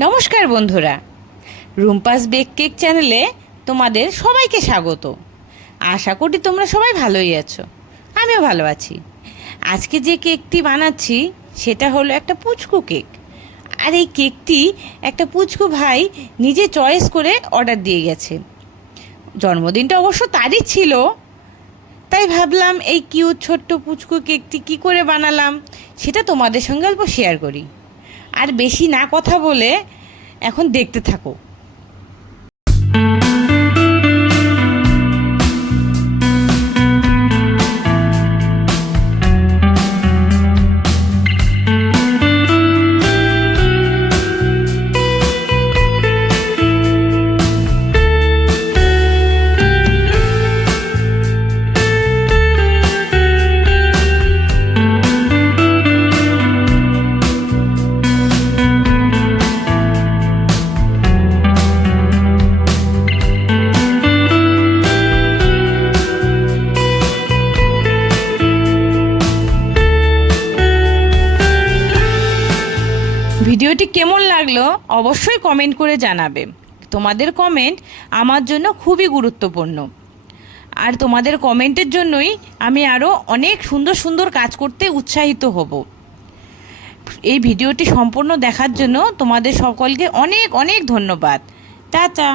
নমস্কার বন্ধুরা, Rumpa's bake cake চ্যানেলে তোমাদের সবাইকে স্বাগত। আশা করি তোমরা সবাই ভালোই আছো, আমিও ভালো আছি। আজকে যে কেকটি বানাচ্ছি সেটা হলো একটা পুচকু কেক। আর এই কেকটি একটা পুচকু ভাই নিজে চয়েস করে অর্ডার দিয়ে গেছে। জন্মদিনটা অবশ্য তারই ছিল, তাই ভাবলাম এই কিউট ছোট্ট পুচকু কেকটি কী করে বানালাম সেটা তোমাদের সঙ্গে অল্প শেয়ার করি। আর বেশি না কথা বলে এখন দেখতে থাকো। ভিডিওটি কেমন লাগলো অবশ্যই কমেন্ট করে জানাবে। তোমাদের কমেন্ট আমার জন্য খুবই গুরুত্বপূর্ণ, আর তোমাদের কমেন্টের জন্যই আমি আরও অনেক সুন্দর সুন্দর কাজ করতে উৎসাহিত হব। এই ভিডিওটি সম্পূর্ণ দেখার জন্য তোমাদের সকলকে অনেক অনেক ধন্যবাদ। টাটা।